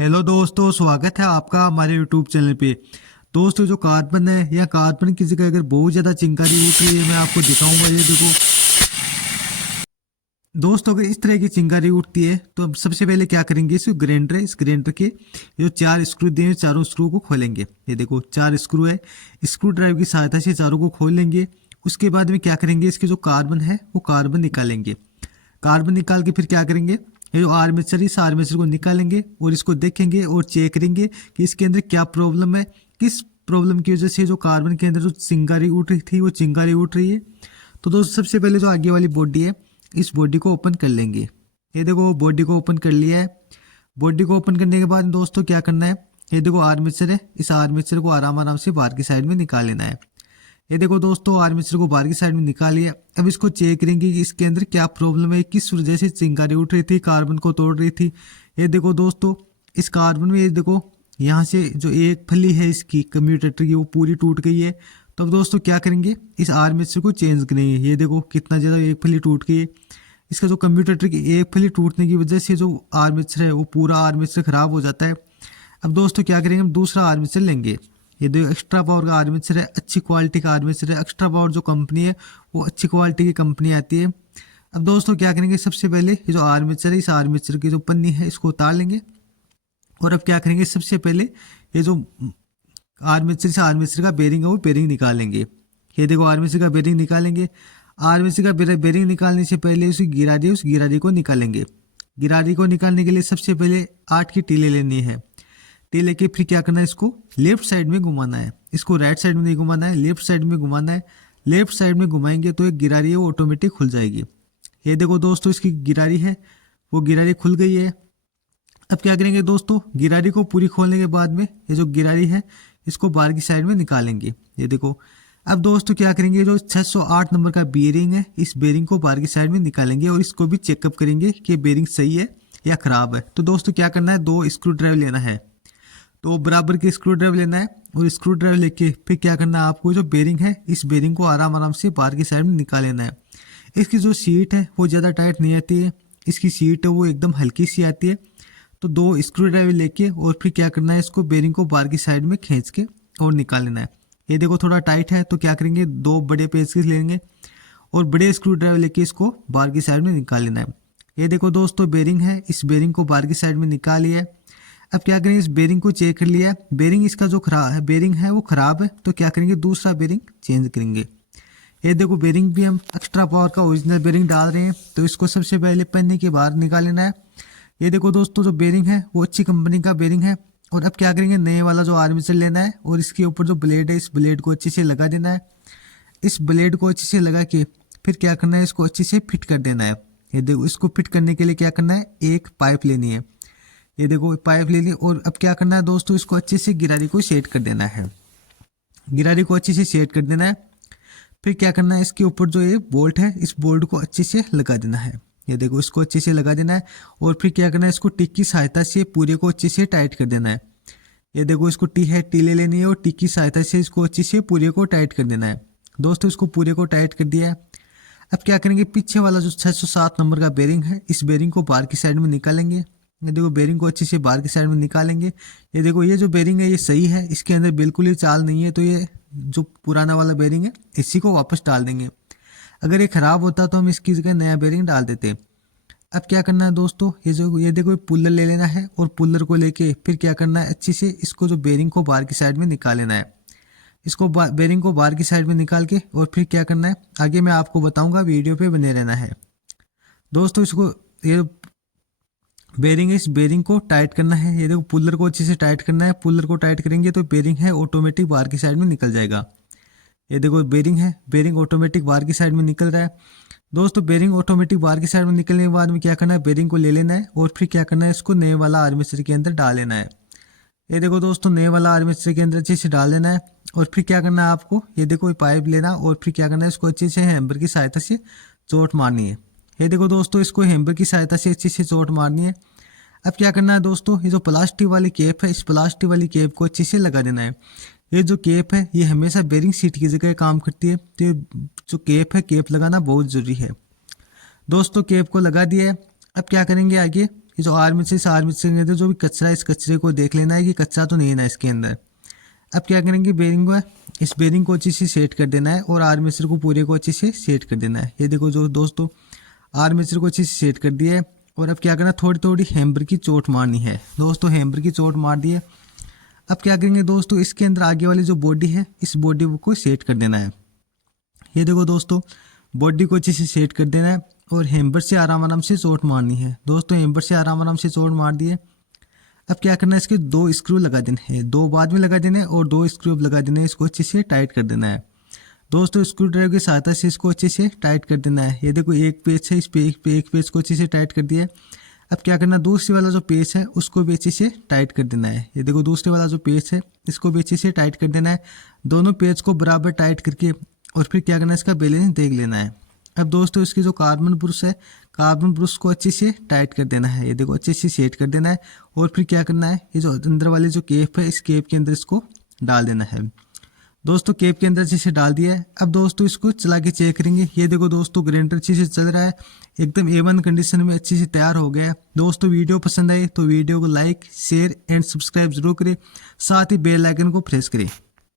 Hello दोस्तों, स्वागत है आपका हमारे यूट्यूब चैनल पे। दोस्तों, जो कार्बन है या कार्बन की जगह अगर बहुत ज़्यादा चिंगारी उठ रही है, मैं आपको दिखाऊंगा। ये देखो दोस्तों, अगर इस तरह की चिंगारी उठती है तो हम सबसे पहले क्या करेंगे, इस ग्राइंडर है, इस ग्राइंडर के जो चार स्क्रू दिए हैं, चारों स्क्रू को खोलेंगे। ये देखो चार स्क्रू है, स्क्रू ड्राइवर की सहायता से चारों को खोल लेंगे। उसके बाद में क्या करेंगे, इसके जो कार्बन है वो कार्बन निकालेंगे। कार्बन निकाल के फिर क्या करेंगे, ये जो आर्मेचर, इस आर्मेचर को निकालेंगे और इसको देखेंगे और चेक करेंगे कि इसके अंदर क्या प्रॉब्लम है, किस प्रॉब्लम की वजह से जो कार्बन के अंदर जो चिंगारी उठ रही थी वो चिंगारी उठ रही है। तो दोस्तों, सबसे पहले जो आगे वाली बॉडी है, इस बॉडी को ओपन कर लेंगे। ये देखो बॉडी को ओपन कर लिया है। बॉडी को ओपन करने के बाद दोस्तों क्या करना है, ये देखो आर्मेचर है, इस आर्मेचर को आराम आराम से बाहर की साइड में निकाल लेना है। ये देखो दोस्तों, आर्मेचर को बाहर की साइड में निकालिए। अब इसको चेक करेंगे कि इसके अंदर क्या प्रॉब्लम है, किस वजह से चिंगारी उठ रही थी, कार्बन को तोड़ रही थी। ये देखो दोस्तों, इस कार्बन में ये देखो यहाँ से जो एक फली है इसकी कम्यूटेटर की वो पूरी टूट गई है। तो अब दोस्तों क्या करेंगे, इस आर्मेचर को चेंज करेंगे। ये देखो कितना ज़्यादा एक फली टूट गई है। इसका जो कम्यूटेटर की एक फली टूटने की वजह से जो आर्मेचर है वो पूरा आर्मेचर खराब हो जाता है। अब दोस्तों क्या करेंगे, हम दूसरा आर्मेचर लेंगे। ये जो एक्स्ट्रा पावर का आर्मेचर है, अच्छी क्वालिटी का आर्मेचर है। एक्स्ट्रा पावर जो कंपनी है वो अच्छी क्वालिटी की कंपनी आती है। अब दोस्तों क्या करेंगे, सबसे पहले ये जो आर्मेचर है, इस आर्मेचर की जो पन्नी है इसको उतार लेंगे। और अब क्या करेंगे, सबसे पहले ये जो आर्मेचर से आर्मेचर का बेरिंग है वो बेरिंग निकालेंगे। ये देखो आर्मेचर का बेरिंग निकालेंगे। आर्मेचर का बेरिंग निकालने से पहले उसकी गिरारी है, उस गिरारी को निकालेंगे। गिरारी को निकालने के लिए सबसे पहले 8 की टीले लेनी है। टी लेके फिर क्या करना है, इसको लेफ्ट साइड में घुमाना है। इसको राइट साइड में नहीं घुमाना है, लेफ्ट साइड में घुमाना है। लेफ्ट साइड में घुमाएंगे तो एक गिरारी है वो ऑटोमेटिक खुल जाएगी। ये देखो दोस्तों, इसकी गिरारी है वो गिरारी खुल गई है। अब क्या करेंगे दोस्तों, गिरारी को पूरी खोलने के बाद में ये जो गिरारी है इसको बाहर की साइड में निकालेंगे। ये देखो, अब दोस्तों क्या करेंगे, जो 608 नंबर का बेरिंग है, इस बेरिंग को बाहर की साइड में निकालेंगे और इसको भी चेकअप करेंगे कि बेरिंग सही है या खराब है। तो दोस्तों क्या करना है, 2 स्क्रू ड्राइवर लेना है। तो बराबर के स्क्रू ड्राइवर लेना है और स्क्रू ड्राइवर लेके फिर क्या करना है, आपको जो बेरिंग है इस बेरिंग को आराम आराम से बाहर की साइड में निकाल लेना है। इसकी जो सीट है वो ज़्यादा टाइट नहीं आती है, इसकी सीट है वो एकदम हल्की सी आती है। तो 2 स्क्रू ड्राइवर लेके और फिर क्या करना है, इसको बेरिंग को बाहर की साइड में खींच के और निकाल लेना है। ये देखो थोड़ा टाइट है तो क्या करेंगे, 2 बड़े पेचकस लेंगे और बड़े स्क्रू ड्राइवर लेके इसको बाहर की साइड में निकाल लेना है। ये देखो दोस्तों, बेरिंग है, इस बेरिंग को बाहर की साइड में निकाल लिया है। अब क्या करेंगे, इस बेरिंग को चेक कर लिया, बेरिंग इसका जो खराब है बेरिंग है वो खराब है। तो क्या करेंगे, दूसरा बेरिंग चेंज करेंगे। ये देखो बेरिंग भी हम एक्स्ट्रा पावर का ओरिजिनल बेरिंग डाल रहे हैं, तो इसको सबसे पहले पन्ने के बाहर निकाल लेना है। ये देखो दोस्तों, जो बेरिंग है वो अच्छी कंपनी का बेरिंग है। और अब क्या करेंगे, नए वाला जो आर्मेचर लेना है और इसके ऊपर जो ब्लेड है इस ब्लेड को अच्छे से लगा देना है। इस ब्लेड को अच्छे से लगा के फिर क्या करना है, इसको अच्छे से फिट कर देना है। ये देखो, इसको फिट करने के लिए क्या करना है, एक पाइप लेनी है। ये देखो पाइप ले ली और अब क्या करना है दोस्तों, इसको अच्छे से गिरारी को सेट कर देना है। गिरारी को अच्छे से सेट कर देना है। फिर क्या करना है, इसके ऊपर जो ये बोल्ट है इस बोल्ट को अच्छे से लगा देना है। ये देखो, इसको अच्छे से लगा देना है और फिर क्या करना है, इसको टिक की सहायता से पूरे को अच्छे से टाइट कर देना है। ये देखो, इसको टी ले लेनी है और टिक की सहायता से इसको अच्छे से पूरे को टाइट कर देना है। दोस्तों, इसको पूरे को टाइट कर दिया है। अब क्या करेंगे, पीछे वाला जो 607 नंबर का बेरिंग है इस बेरिंग को बाहर की साइड में निकालेंगे। ये देखो, बेरिंग को अच्छे से बाहर की साइड में निकालेंगे। ये देखो, ये जो बेरिंग है ये सही है, इसके अंदर बिल्कुल ही चाल नहीं है। तो ये जो पुराना वाला बेरिंग है इसी को वापस डाल देंगे। अगर ये खराब होता तो हम इसकी जगह नया बेरिंग डाल देते। अब क्या करना है दोस्तों, ये देखो पुल्लर ले लेना है और पुल्लर को लेके फिर क्या करना है, अच्छे से इसको जो बेरिंग को बाहर की साइड में निकाल लेना है। इसको बेरिंग को बाहर की साइड में निकाल के और फिर क्या करना है, आगे मैं आपको बताऊंगा, वीडियो पे बने रहना है दोस्तों। इसको ये बेरिंग है, इस बेरिंग को टाइट करना है। ये देखो, पुल्लर को अच्छे से टाइट करना है। पुल्लर को टाइट करेंगे तो बेरिंग है ऑटोमेटिक बाहर की साइड में निकल जाएगा। ये देखो बेरिंग है, बेरिंग ऑटोमेटिक बाहर की साइड में निकल रहा है। दोस्तों, बेरिंग ऑटोमेटिक बाहर की साइड में निकलने के बाद में क्या करना है, बेरिंग को ले लेना है और फिर क्या करना है, इसको नए वाला आर्मेचर के अंदर डाल लेना है। ये देखो दोस्तों, नए वाला आर्मेचर के अंदर अच्छे से डाल देना है और फिर क्या करना है आपको, ये देखो पाइप लेना और फिर क्या करना है, इसको अच्छे से हैमर की सहायता से चोट मारनी है। ये देखो दोस्तों, इसको हैमर की सहायता से अच्छे से चोट मारनी है। अब क्या करना है दोस्तों, ये जो प्लास्टिक वाली कैप है इस प्लास्टिक वाली कैप को अच्छे से लगा देना है। ये जो कैप है ये हमेशा बेरिंग सीट की जगह काम करती है, तो ये जो कैप है कैप लगाना बहुत ज़रूरी है। दोस्तों, कैप को लगा दिया है। अब क्या करेंगे आगे, ये जो आर्मेचर, इस आर्मेचर के अंदर जो भी कचरा है, इस कचरे को देख लेना है कि कचरा तो नहीं है ना इसके अंदर। अब क्या करेंगे, बेरिंग को, इस बेरिंग को अच्छे से सेट कर देना है और आर्मेचर को पूरे को अच्छे से सेट कर देना है। ये देखो जो दोस्तों आर्मेचर को अच्छे से सेट कर दिया है। और अब क्या करना, थोड़ी थोड़ी हैम्बर की चोट मारनी है दोस्तों, हैम्बर की चोट मार दी है। अब क्या करेंगे दोस्तों, इसके अंदर आगे वाली जो बॉडी है, इस बॉडी को सेट कर देना है। ये देखो दोस्तों बॉडी को अच्छे से सेट कर देना है और हैम्बर से आराम आराम से चोट मारनी है दोस्तों। हैम्बर से आराम आराम से चोट मार दिए। अब क्या करना है, इसके 2 स्क्रू लगा देने हैं, 2 बाद में लगा देने हैं और 2 स्क्रू अब लगा देने हैं। इसको अच्छे से टाइट कर देना है दोस्तों, स्क्रू ड्राइवर की सहायता से इसको अच्छे से टाइट कर देना है। ये देखो एक पेच है, इस पे एक पेच को अच्छे से टाइट कर दिया है। अब क्या करना, दूसरे वाला जो पेच है उसको भी अच्छे से टाइट कर देना है। ये देखो दूसरे वाला जो पेच है इसको भी अच्छे से टाइट कर देना है। दोनों पेच को बराबर टाइट करके और फिर क्या करना है, इसका बैलेंस देख लेना है। अब दोस्तों इसकी जो कार्बन ब्रश है, कार्बन ब्रश को अच्छे से टाइट कर देना है। ये देखो अच्छे से सेट कर देना है और फिर क्या करना है, ये जो अंदर वाली जो केप है, इस केप के अंदर इसको डाल देना है दोस्तों। केप के अंदर अच्छे से डाल दिया है। अब दोस्तों इसको चला के चेक करेंगे। ये देखो दोस्तों ग्राइंडर अच्छे से चल रहा है, एकदम A1 कंडीशन में अच्छे से तैयार हो गया है दोस्तों। वीडियो पसंद आए तो वीडियो को लाइक, शेयर एंड सब्सक्राइब जरूर करें, साथ ही बेल आइकन को प्रेस करें।